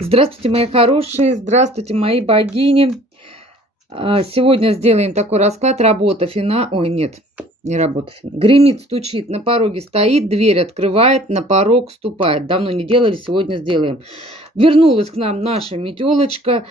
Здравствуйте, мои хорошие, здравствуйте, мои богини. Сегодня сделаем такой расклад. Работа, Ой, нет, не работа. Гремит, стучит, на пороге стоит, дверь открывает, на порог ступает. Давно не делали, сегодня сделаем. Вернулась к нам наша метелочка.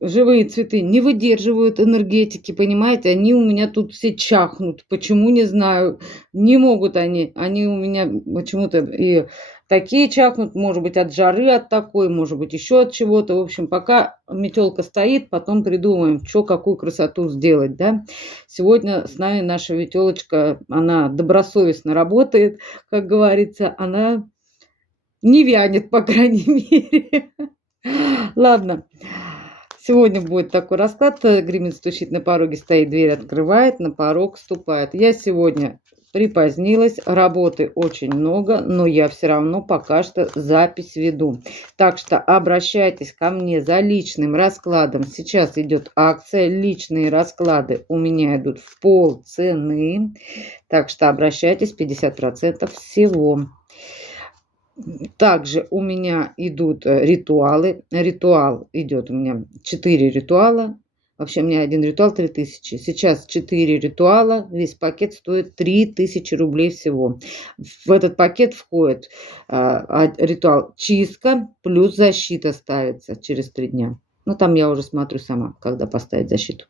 Живые цветы не выдерживают энергетики, понимаете? Они у меня тут все чахнут. Почему, не знаю. Не могут они. Они у меня почему-то и такие чахнут, может быть, от жары от такой, может быть, еще от чего-то. В общем, пока метелка стоит, потом придумаем, что, какую красоту сделать, да. Сегодня с нами наша метелочка, она добросовестно работает, как говорится, она не вянет, по крайней мере. Ладно. Сегодня будет такой расклад. Гремит, стучит, на пороге стоит, дверь открывает, на порог ступает. Я сегодня припозднилась, работы очень много, но я все равно пока что запись веду. Так что обращайтесь ко мне за личным раскладом. Сейчас идет акция, личные расклады у меня идут в полцены. Так что обращайтесь, 50% всего. Также у меня идут ритуалы. Ритуал идет у меня 4 ритуала. Вообще у меня один ритуал 3000. Сейчас 4 ритуала. Весь пакет стоит 3000 рублей всего. В этот пакет входит ритуал чистка плюс защита ставится через 3 дня. Ну, там я уже смотрю сама, когда поставить защиту.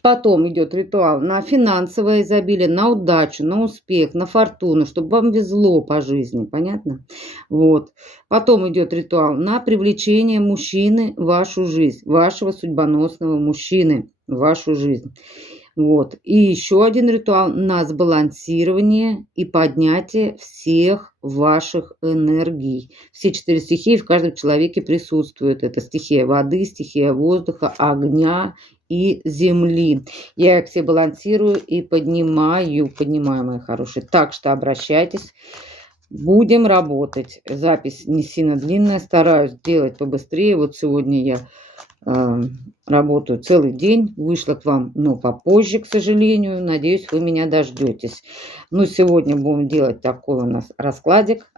Потом идет ритуал на финансовое изобилие, на удачу, на успех, на фортуну, чтобы вам везло по жизни, понятно? Вот. Потом идет ритуал на привлечение мужчины в вашу жизнь, вашего судьбоносного мужчины в вашу жизнь. Вот. И еще один ритуал на сбалансирование и поднятие всех ваших энергий. Все 4 стихии в каждом человеке присутствуют. Это стихия воды, стихия воздуха, огня и земли. Я их все балансирую и поднимаю, мои хорошие. Так что обращайтесь. Будем работать. Запись не сильно длинная, стараюсь делать побыстрее. Вот сегодня я работаю целый день, вышла к вам, но попозже, к сожалению. Надеюсь, вы меня дождетесь. Ну, сегодня будем делать такой у нас раскладик.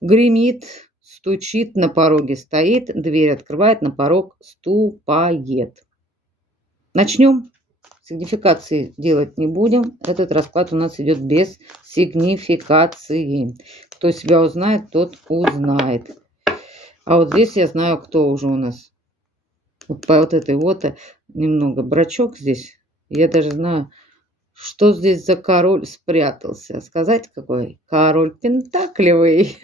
Гремит, стучит, на пороге стоит, дверь открывает, на порог ступает. Начнем. Сигнификации делать не будем. Этот расклад у нас идет без сигнификации. Кто себя узнает, тот узнает. А вот здесь я знаю, кто уже у нас. Вот по вот этой вот немного брачок здесь. Я даже знаю, что здесь за король спрятался. Сказать какой? Король пентаклевый.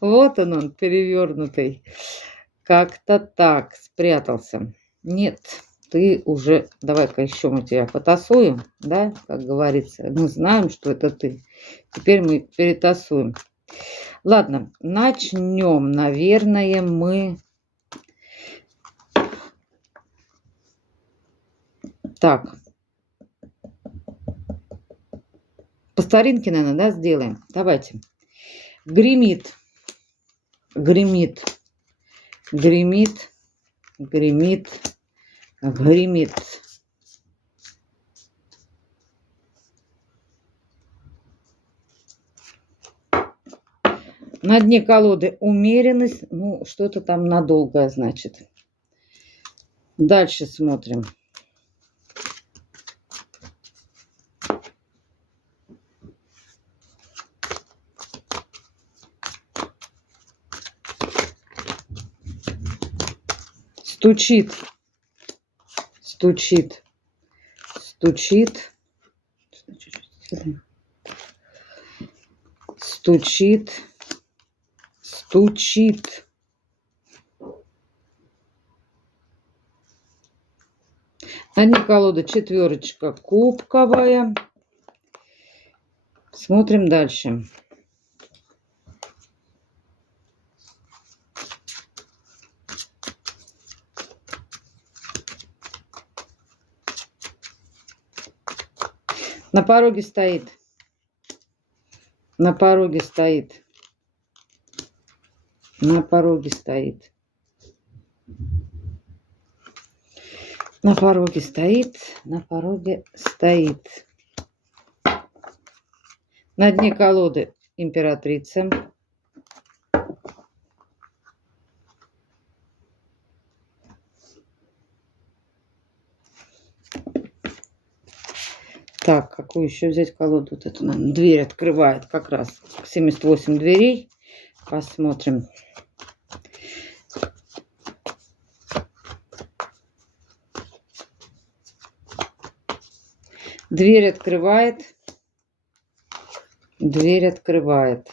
Вот он, перевернутый. Как-то так спрятался. Нет, ты уже... Давай-ка еще мы тебя потасуем, да, как говорится. Мы знаем, что это ты. Теперь мы перетасуем. Ладно, начнем. Наверное, мы... Так. По старинке, наверное, да, сделаем. Давайте. Гремит. Гремит. Гремит. Гремит. Гремит. На дне колоды умеренность. Ну, что-то там надолго, значит. Дальше смотрим. Стучит. Стучит. Стучит. Стучит. Стучит. На дне колоды четверочка кубковая. Смотрим дальше. На пороге стоит. На пороге стоит. На пороге стоит. На пороге стоит. На пороге стоит. На дне колоды императрица. Так, какую еще взять колоду? Вот эту, наверное, дверь открывает как раз 78 дверей. Посмотрим. Дверь открывает. Дверь открывает.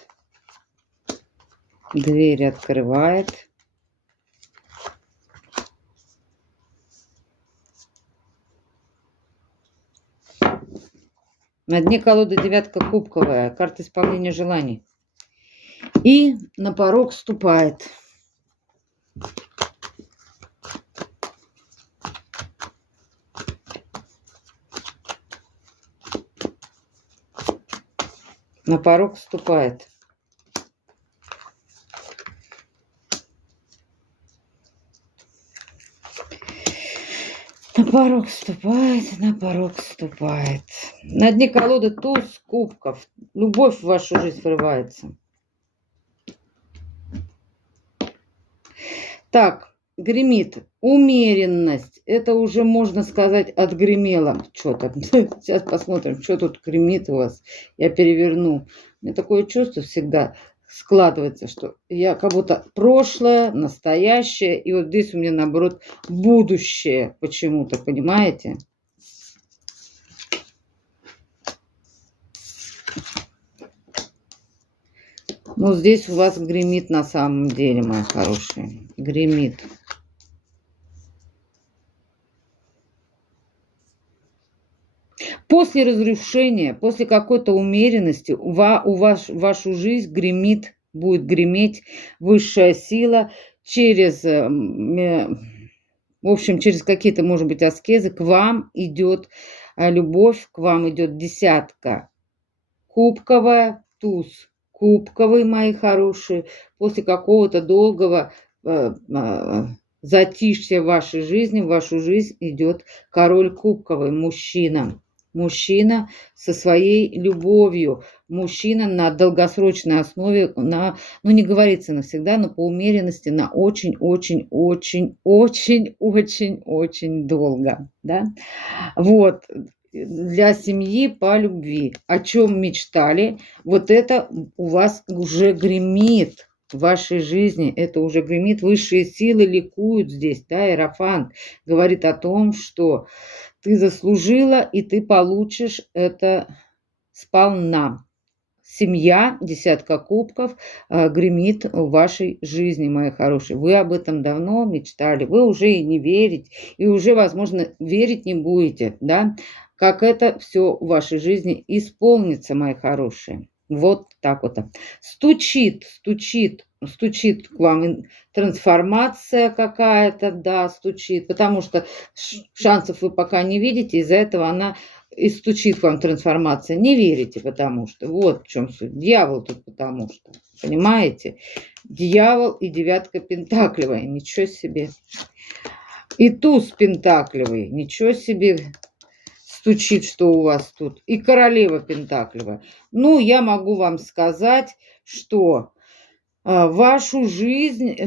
Дверь открывает. На дне колоды девятка кубковая, карта исполнения желаний. И на порог ступает. На порог ступает. На порог ступает, на порог ступает. На дне колоды туз кубков. Любовь в вашу жизнь врывается. Так, гремит. Умеренность. Это уже, можно сказать, отгремело что-то. Сейчас посмотрим, что тут гремит у вас. Я переверну. У меня такое чувство всегда складывается, что я как будто прошлое, настоящее, и вот здесь у меня, наоборот, будущее почему-то, понимаете? Ну, здесь у вас гремит на самом деле, мои хорошие. Гремит. После разрушения, после какой-то умеренности вашу жизнь гремит, будет греметь высшая сила через, в общем, через какие-то, может быть, аскезы. К вам идет любовь, к вам идет десятка кубковая, туз кубковый, мои хорошие. После какого-то долгого затишья в вашей жизни, в вашу жизнь идет король кубковый, мужчина. Мужчина со своей любовью, мужчина на долгосрочной основе, ну не говорится навсегда, но по умеренности на очень-очень-очень-очень-очень-очень долго, да? Вот, для семьи по любви. О чем мечтали, вот это у вас уже гремит в вашей жизни, это уже гремит, высшие силы ликуют здесь, да, Иерофант говорит о том, что ты заслужила, и ты получишь это сполна. Семья, десятка кубков, гремит в вашей жизни, мои хорошие. Вы об этом давно мечтали, вы уже и не верите, и уже, возможно, верить не будете, да, как это все в вашей жизни исполнится, мои хорошие. Вот так вот. Стучит к вам трансформация какая-то, да, стучит, потому что шансов вы пока не видите, из-за этого она и стучит к вам трансформация. Не верите, потому что. Вот в чем суть. Дьявол тут потому что. Понимаете? Дьявол и девятка пентаклевая. Ничего себе. И туз пентаклевый. Ничего себе. Стучит, что у вас тут. И королева пентаклевая. Ну, я могу вам сказать, что вашу жизнь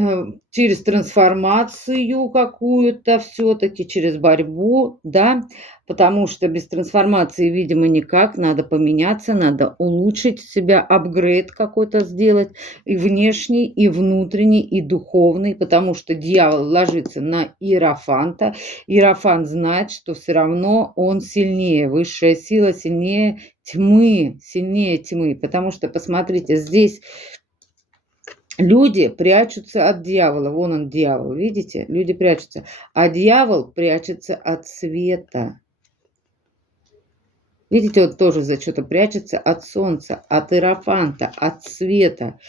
через трансформацию какую-то все-таки, через борьбу, да, потому что без трансформации, видимо, никак, надо поменяться, надо улучшить себя, апгрейд какой-то сделать, и внешний, и внутренний, и духовный, потому что дьявол ложится на Иерофанта. Иерофант знает, что все равно он сильнее, высшая сила сильнее тьмы, потому что, посмотрите, здесь люди прячутся от дьявола. Вон он, дьявол, видите? Люди прячутся. А дьявол прячется от света. Видите, он тоже за что-то прячется от солнца, от Иерофанта, от света.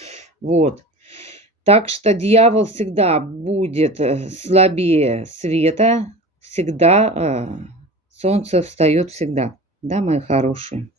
Вот. Так что дьявол всегда будет слабее света. Всегда солнце встает всегда. Да, мои хорошие?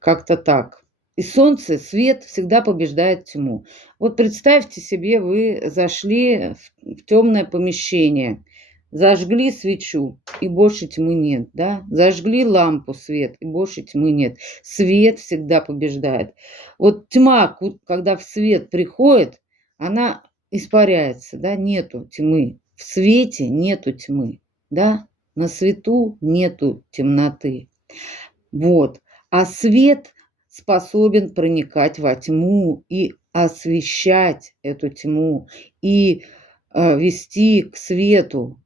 Как-то так. И солнце, свет всегда побеждает тьму. Вот представьте себе, вы зашли в темное помещение, зажгли свечу, и больше тьмы нет, да? Зажгли лампу, свет, и больше тьмы нет. Свет всегда побеждает. Вот тьма, когда в свет приходит, она испаряется, да? Нету тьмы. В свете нету тьмы, да? На свету нету темноты. Вот. А свет способен проникать во тьму и освещать эту тьму, и вести к свету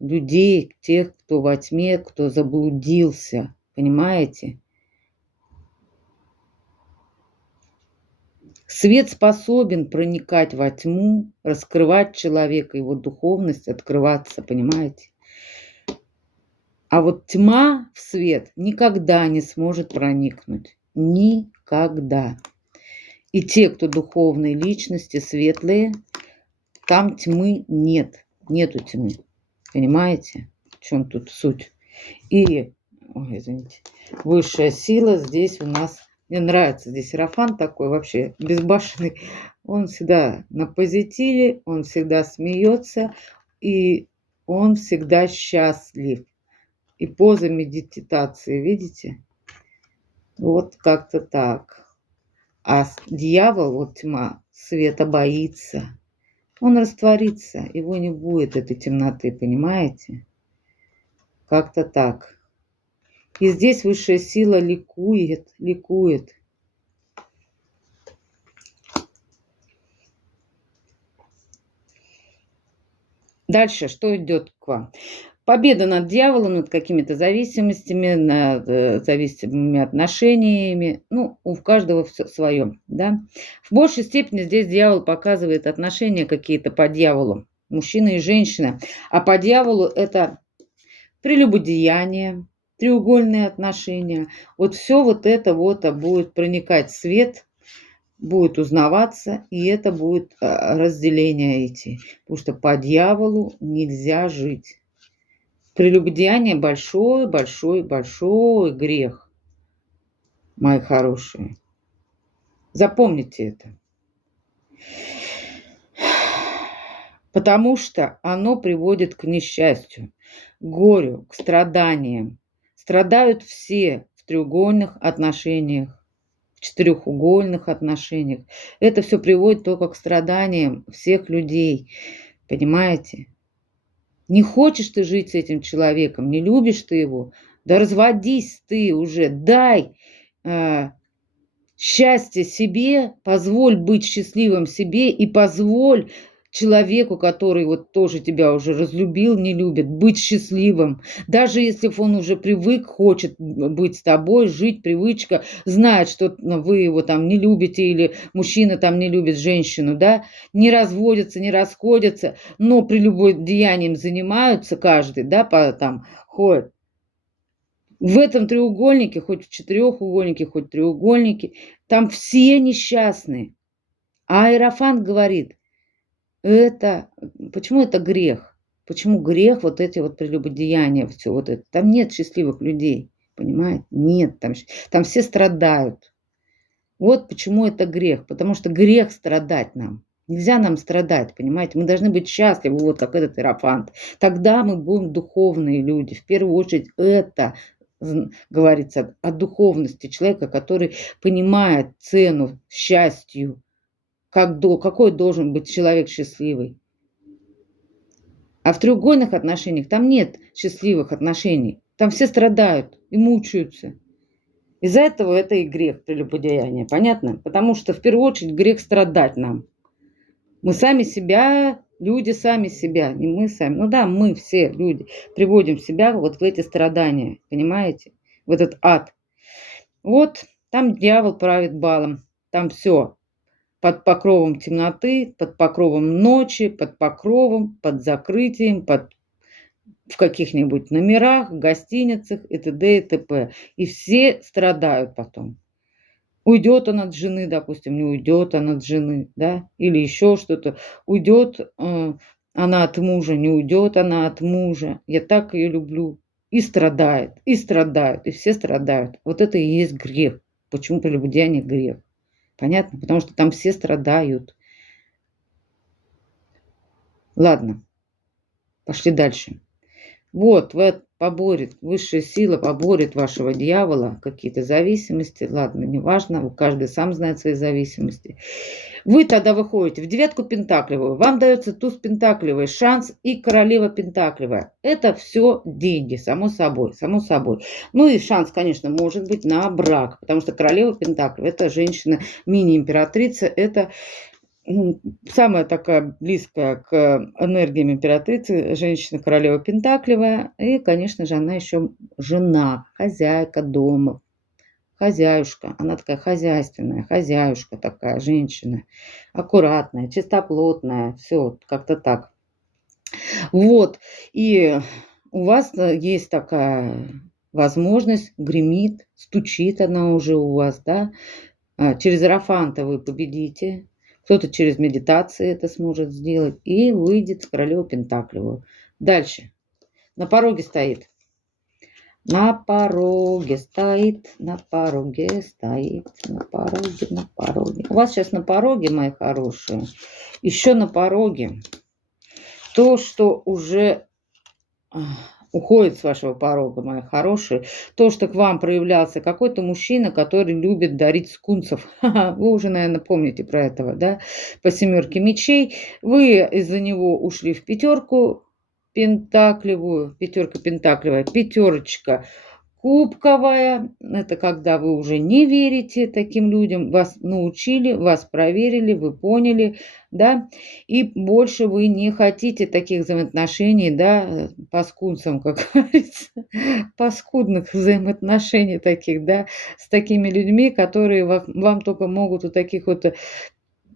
людей, тех, кто во тьме, кто заблудился. Понимаете? Свет способен проникать во тьму, раскрывать человека, его духовность, открываться, понимаете? А вот тьма в свет никогда не сможет проникнуть. Никогда. И те, кто духовные личности, светлые, там тьмы нет. Нету тьмы. Понимаете, в чем тут суть? И, ой, извините, высшая сила здесь у нас. Мне нравится здесь Иерофант такой вообще безбашенный. Он всегда на позитиве, он всегда смеется, и он всегда счастлив. И поза медитации, видите? Вот как-то так. А дьявол, вот тьма, света боится. Он растворится, его не будет, этой темноты, понимаете? Как-то так. И здесь высшая сила ликует, ликует. Дальше что идет к вам? Победа над дьяволом, над какими-то зависимостями, над зависимыми отношениями. Ну, у каждого свое, да. В большей степени здесь дьявол показывает отношения какие-то по дьяволу. Мужчина и женщина. А по дьяволу это прелюбодеяние, треугольные отношения. Вот все вот это вот будет проникать свет, будет узнаваться, и это будет разделение идти. Потому что по дьяволу нельзя жить. Прелюбодеяние большой, большой, большой грех, мои хорошие. Запомните это. Потому что оно приводит к несчастью, к горю, к страданиям. Страдают все в треугольных отношениях, в четырехугольных отношениях. Это все приводит только к страданиям всех людей. Понимаете? Не хочешь ты жить с этим человеком, не любишь ты его, да разводись ты уже, дай счастье себе, позволь быть счастливым себе и позволь человеку, который вот тоже тебя уже разлюбил, не любит, быть счастливым. Даже если он уже привык, хочет быть с тобой, жить, привычка, знает, что вы его там не любите или мужчина там не любит женщину, да, не разводятся, не расходятся, но прелюбодеянием занимаются каждый, да, там ходит. В этом треугольнике, хоть в четырехугольнике, хоть в треугольнике, там все несчастные. А Иерофант говорит, это, почему это грех? Почему грех вот эти вот прелюбодеяния, все вот это? Там нет счастливых людей, понимаете? Нет, там все страдают. Вот почему это грех. Потому что грех страдать нам. Нельзя нам страдать, понимаете? Мы должны быть счастливы, вот как этот Иерофант. Тогда мы будем духовные люди. В первую очередь это говорится о духовности человека, который понимает цену счастью, какой должен быть человек счастливый. А в треугольных отношениях там нет счастливых отношений. Там все страдают и мучаются. Из-за этого это и грех прелюбодеяния. Понятно? Потому что в первую очередь грех страдать нам. Мы сами себя, люди сами себя, не мы сами. Ну да, мы все люди приводим себя вот в эти страдания. Понимаете? В этот ад. Вот там дьявол правит балом. Там все под покровом темноты, под покровом ночи, под покровом, под закрытием, в каких-нибудь номерах, гостиницах и т.д. и т.п. И все страдают потом. Уйдет он от жены, допустим, не уйдет он от жены, да, или еще что-то. Уйдет она от мужа, не уйдет она от мужа. Я так ее люблю. И страдает, и страдают, и все страдают. Вот это и есть грех. Почему прелюбодеяние грех? Понятно? Потому что там все страдают. Ладно, пошли дальше. Вот, поборет, высшая сила поборет вашего дьявола, какие-то зависимости, ладно, неважно, каждый сам знает свои зависимости. Вы тогда выходите в девятку пентаклевую, вам дается туз пентаклевый, шанс и королева пентаклевая. Это все деньги, само собой, само собой. Ну и шанс, конечно, может быть на брак, потому что королева пентаклевая, это женщина, мини-императрица, это самая такая близкая к энергиям императрицы, женщина королева пентаклевая. И, конечно же, она еще жена, хозяйка дома, хозяюшка. Она такая хозяйственная, хозяюшка такая, женщина. Аккуратная, чистоплотная, все как-то так. Вот. И у вас есть такая возможность, гремит, стучит она уже у вас, да. Через Иерофанта вы победите. Кто-то через медитации это сможет сделать. И выйдет в королеву пентаклевую. Дальше. На пороге стоит. На пороге стоит, на пороге стоит, на пороге, на пороге. У вас сейчас на пороге, мои хорошие, еще на пороге то, что уже уходит с вашего порога, мои хорошие, то, что к вам проявлялся какой-то мужчина, который любит дарить скунсов. Вы уже, наверное, помните про этого, да? По семерке мечей. Вы из-за него ушли в пятерку пентаклевую, пятерка пентаклевая, пятерочка кубковая. Это когда вы уже не верите таким людям, вас научили, вас проверили, вы поняли, да, и больше вы не хотите таких взаимоотношений, да, по скунсам, как говорится, паскудных взаимоотношений таких, да, с такими людьми, которые вам только могут вот таких вот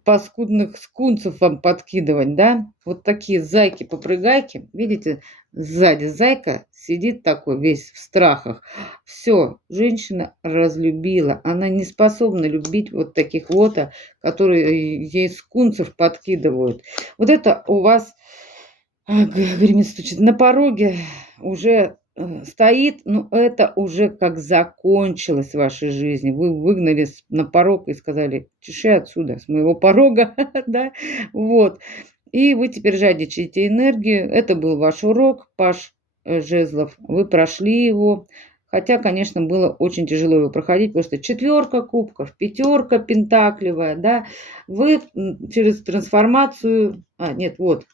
паскудных скунсов вам подкидывать, да, вот такие зайки-попрыгайки, видите, сзади зайка сидит такой весь в страхах. Все, женщина разлюбила, она не способна любить вот таких вот, которые ей скунсов подкидывают. Вот это у вас, гремит, стучит, на пороге уже стоит, но это уже как закончилось в вашей жизни. Вы выгнали на порог и сказали: чеши отсюда, с моего порога, да, вот. И вы теперь жадничаете энергию. Это был ваш урок, паж жезлов. Вы прошли его. Хотя, конечно, было очень тяжело его проходить, потому что четверка кубков, пятерка пентаклевая, да. Вы через трансформацию... нет, вот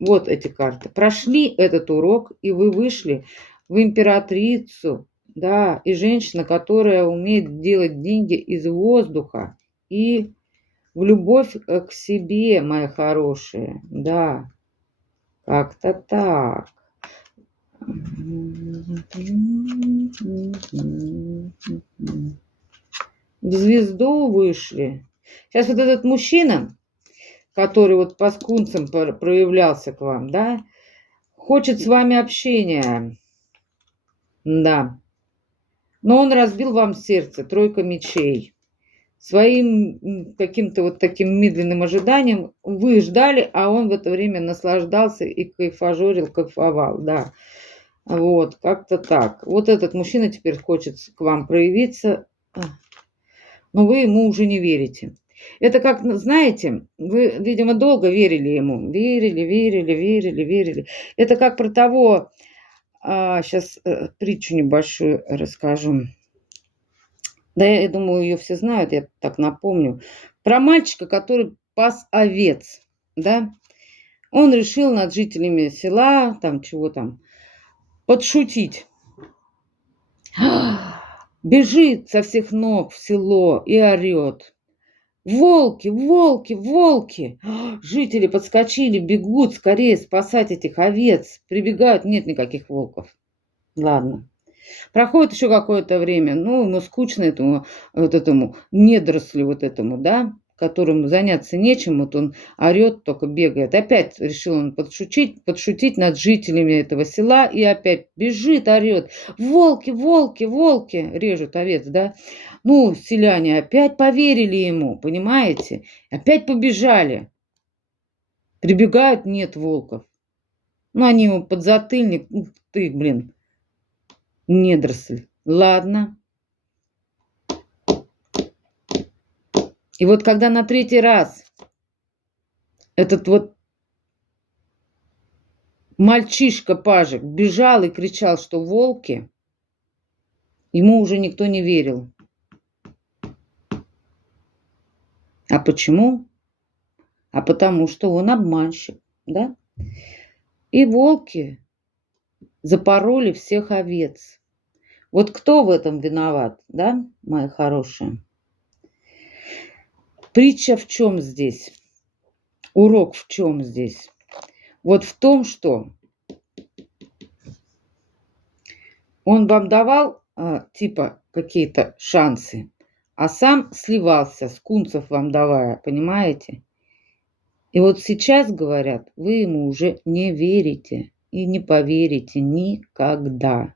эти карты. Прошли этот урок, и вы вышли в императрицу, да, и женщина, которая умеет делать деньги из воздуха, и в любовь к себе, мои хорошие, да, как-то так. В звезду вышли. Сейчас вот этот мужчина, который вот по скунсам проявлялся к вам, да, хочет с вами общения, да. Но он разбил вам сердце, тройка мечей. Своим каким-то вот таким медленным ожиданием вы ждали, а он в это время наслаждался и кайфажорил, кайфовал, да. Вот, как-то так. Вот этот мужчина теперь хочет к вам проявиться, но вы ему уже не верите. Это как, знаете, вы, видимо, долго верили ему. Верили. Это как про того, сейчас притчу небольшую расскажу. Да, я думаю, ее все знают, я так напомню. Про мальчика, который пас овец, да. Он решил над жителями села, там чего там, подшутить. Бежит со всех ног в село и орет: волки, волки, волки! Жители подскочили, бегут скорее спасать этих овец. Прибегают, нет никаких волков. Ладно. Проходит еще какое-то время, ну, ему скучно этому, вот этому недорослю вот этому, да, которому заняться нечем, вот он орет, только бегает. Опять решил он подшутить над жителями этого села, и опять бежит, орет: волки, волки, волки! Режут овец, да. Ну, селяне опять поверили ему, понимаете? Опять побежали. Прибегают, нет волков. Ну, они ему подзатыльник, ты, блин, недоросль. Ладно. И вот когда на третий раз этот вот Мальчишка-пажик бежал и кричал, что волки. Ему уже никто не верил. А почему? А потому что он обманщик, да? И волки запороли всех овец. Вот кто в этом виноват, да, мои хорошие? Притча в чем здесь? Урок в чем здесь? Вот в том, что он вам давал типа какие-то шансы, а сам сливался, скунсов вам давая, понимаете? И вот сейчас, говорят, вы ему уже не верите и не поверите никогда.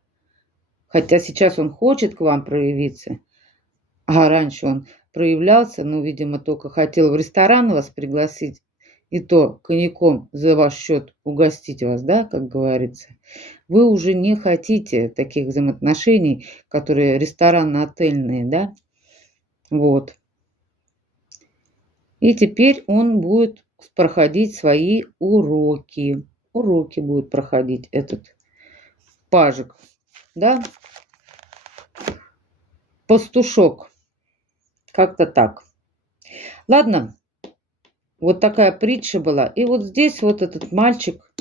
Хотя сейчас он хочет к вам проявиться, а раньше он проявлялся, ну, видимо, только хотел в ресторан вас пригласить, и то коньяком за ваш счет угостить вас, да, как говорится. Вы уже не хотите таких взаимоотношений, которые ресторанно-отельные, да, вот. И теперь он будет проходить свои уроки. Уроки будет проходить этот пажик, да, пастушок. Как-то так. Ладно, вот такая притча была. И вот здесь вот этот мальчик,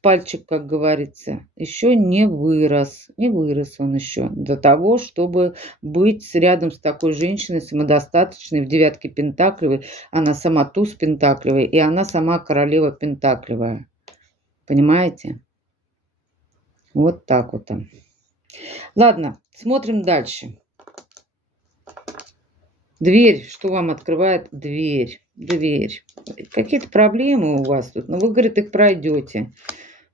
пальчик, как говорится, еще не вырос. Не вырос он еще до того, чтобы быть рядом с такой женщиной самодостаточной в девятке пентаклевой. Она сама туз пентаклевой, и она сама королева пентаклевая. Понимаете? Вот так вот. Ладно, смотрим дальше. Дверь. Что вам открывает дверь? Дверь. Какие-то проблемы у вас тут, но вы, говорит, их пройдете.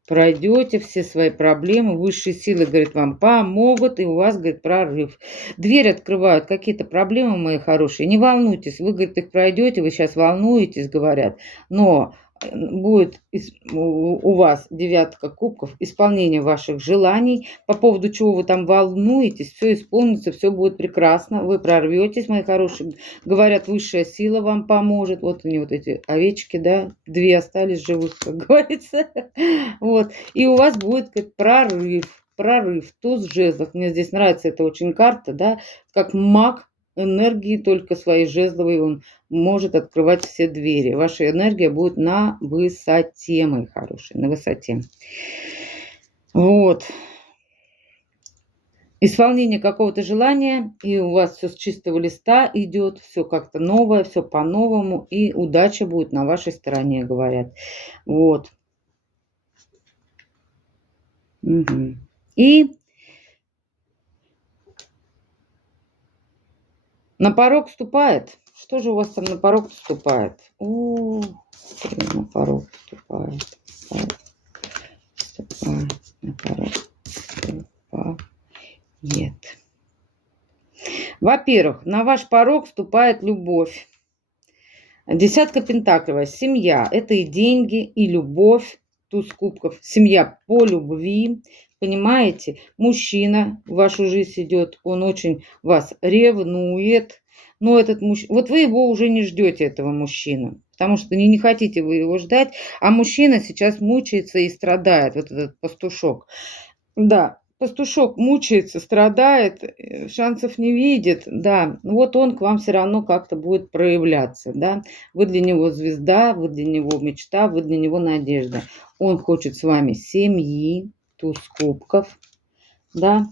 Пройдете все свои проблемы, высшие силы, говорит, вам помогут, и у вас, говорит, прорыв. Дверь открывают, какие-то проблемы, мои хорошие, не волнуйтесь, вы, говорит, их пройдете, вы сейчас волнуетесь, говорят, но будет у вас девятка кубков, исполнение ваших желаний, по поводу чего вы там волнуетесь, все исполнится, все будет прекрасно, вы прорветесь, мои хорошие, говорят, высшая сила вам поможет, вот они, вот эти овечки, да, 2 остались живых, как говорится, вот, и у вас будет как прорыв, туз жезлов, мне здесь нравится эта очень карта, да, как маг энергии только своей жезловой, он может открывать все двери. Ваша энергия будет на высоте, мои хорошие, на высоте. Вот. Исполнение какого-то желания, и у вас все с чистого листа идет, все как-то новое, все по-новому, и удача будет на вашей стороне, говорят. Вот. Угу. И на порог вступает. Что же у вас там на порог вступает? О, на порог вступает. На порог вступает. Во-первых, на ваш порог вступает любовь. Десятка пентаклевая. Семья. Это и деньги, и любовь. Туз кубков. Семья по любви. Понимаете? Мужчина в вашу жизнь идет. Он очень вас ревнует. Но этот мужчина... Вот вы его уже не ждете, этого мужчину. Потому что не хотите вы его ждать. А мужчина сейчас мучается и страдает. Вот этот пастушок. Да. Пастушок мучается, страдает, шансов не видит, да, вот он к вам все равно как-то будет проявляться, да, вы для него звезда, вы для него мечта, вы для него надежда, он хочет с вами семьи, туз кубков, да,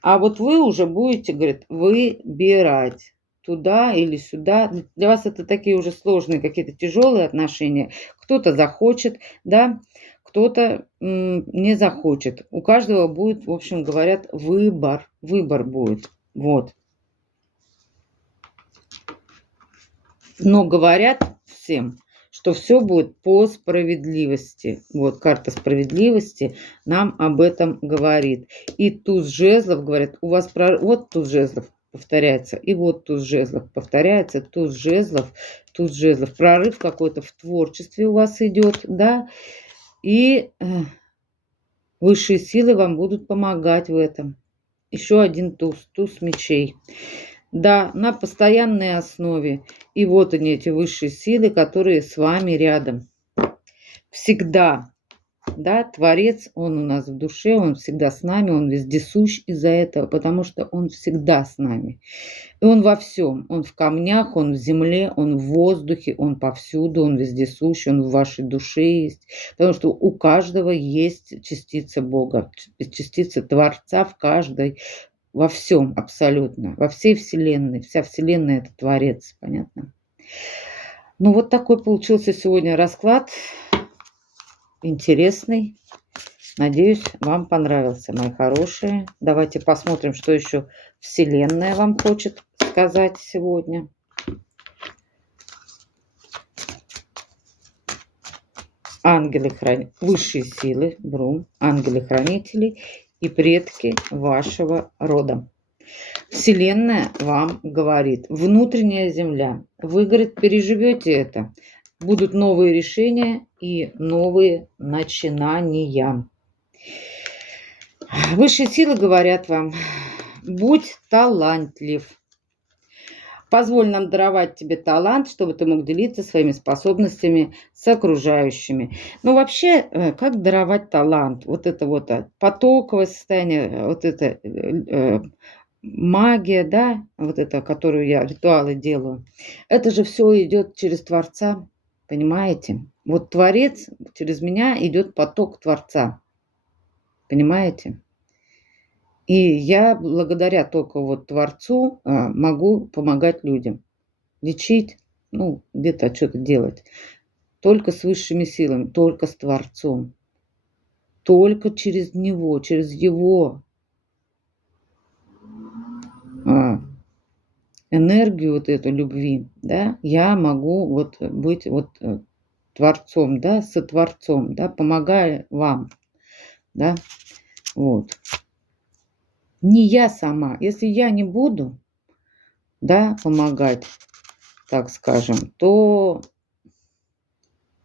а вот вы уже будете, говорит, выбирать туда или сюда, для вас это такие уже сложные, какие-то тяжелые отношения, кто-то захочет, да, кто-то не захочет. У каждого будет, в общем, говорят, выбор. Выбор будет. Вот. Но говорят всем, что все будет по справедливости. Вот карта справедливости нам об этом говорит. И туз жезлов, говорят, у вас вот туз жезлов повторяется, и вот туз жезлов повторяется, туз жезлов. Прорыв какой-то в творчестве у вас идет, да, и высшие силы вам будут помогать в этом. Еще один туз мечей. Да, на постоянной основе. И вот они, эти высшие силы, которые с вами рядом. Всегда. Да, Творец, Он у нас в душе, Он всегда с нами, Он вездесущ из-за этого, потому что Он всегда с нами. И Он во всем. Он в камнях, Он в земле, Он в воздухе, Он повсюду, Он вездесущ, Он в вашей душе есть. Потому что у каждого есть частица Бога, частица Творца в каждой, во всем абсолютно, во всей Вселенной. Вся Вселенная – это Творец, понятно? Ну, вот такой получился сегодня расклад. Интересный. Надеюсь, вам понравился, мои хорошие. Давайте посмотрим, что еще Вселенная вам хочет сказать сегодня. Ангелы-хранители, высшие силы, Брум, ангелы-хранители и предки вашего рода. Вселенная вам говорит, внутренняя Земля, вы, говорит, переживете это, будут новые решения и новые начинания. Высшие силы говорят вам, будь талантлив. Позволь нам даровать тебе талант, чтобы ты мог делиться своими способностями с окружающими. Ну, вообще, как даровать талант? Вот это вот потоковое состояние, вот это магия, да, вот это, которую я ритуалы делаю. Это же все идет через Творца, понимаете? Вот Творец, через меня идет поток Творца, понимаете? И я благодаря только вот Творцу могу помогать людям. Лечить, ну, где-то что-то делать. Только с высшими силами, только с Творцом. Только через Него, через Его энергию вот эту любви, да, я могу вот быть вот Творцом, да, сотворцом, да, помогая вам, да, вот. Не я сама. Если я не буду, да, помогать, так скажем, то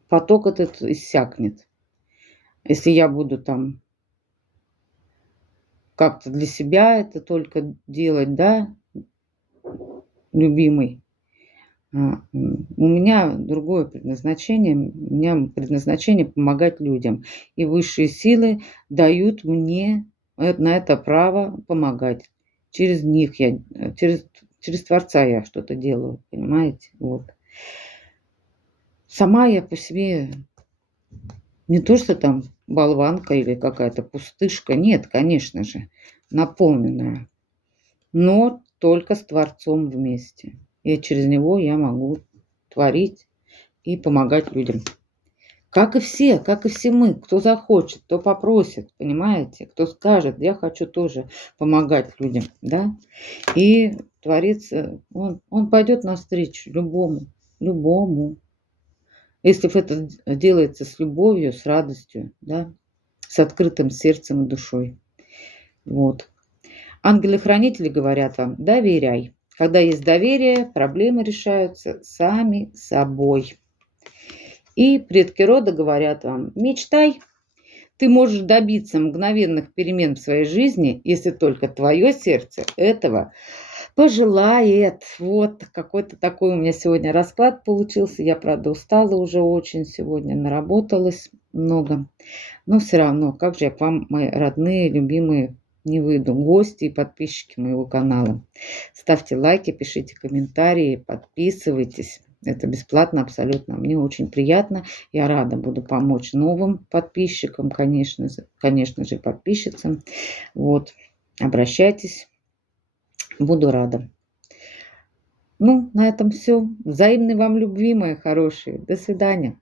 поток этот иссякнет. Если я буду там как-то для себя это только делать, да, любимый, у меня другое предназначение. У меня предназначение помогать людям. И высшие силы дают мне на это право помогать. Через них я, через Творца я что-то делаю, понимаете? Вот. Сама я по себе не то, что там болванка или какая-то пустышка. Нет, конечно же, наполненная. Но только с Творцом вместе. И через него я могу творить и помогать людям. Как и все мы. Кто захочет, кто попросит, понимаете? Кто скажет, я хочу тоже помогать людям, да? И Творец, он пойдет навстречу любому. Если это делается с любовью, с радостью, да? С открытым сердцем и душой. Вот. Ангелы-хранители говорят вам, доверяй. Когда есть доверие, проблемы решаются сами собой. И предки рода говорят вам, мечтай. Ты можешь добиться мгновенных перемен в своей жизни, если только твое сердце этого пожелает. Вот какой-то такой у меня сегодня расклад получился. Я, правда, устала уже очень сегодня, наработалась много. Но все равно, как же я к вам, мои родные, любимые, не выйду, гости и подписчики моего канала. Ставьте лайки, пишите комментарии, подписывайтесь. Это бесплатно абсолютно. Мне очень приятно. Я рада буду помочь новым подписчикам, конечно же, подписчицам. Вот, обращайтесь. Буду рада. Ну, на этом все. Взаимной вам любви, мои хорошие. До свидания.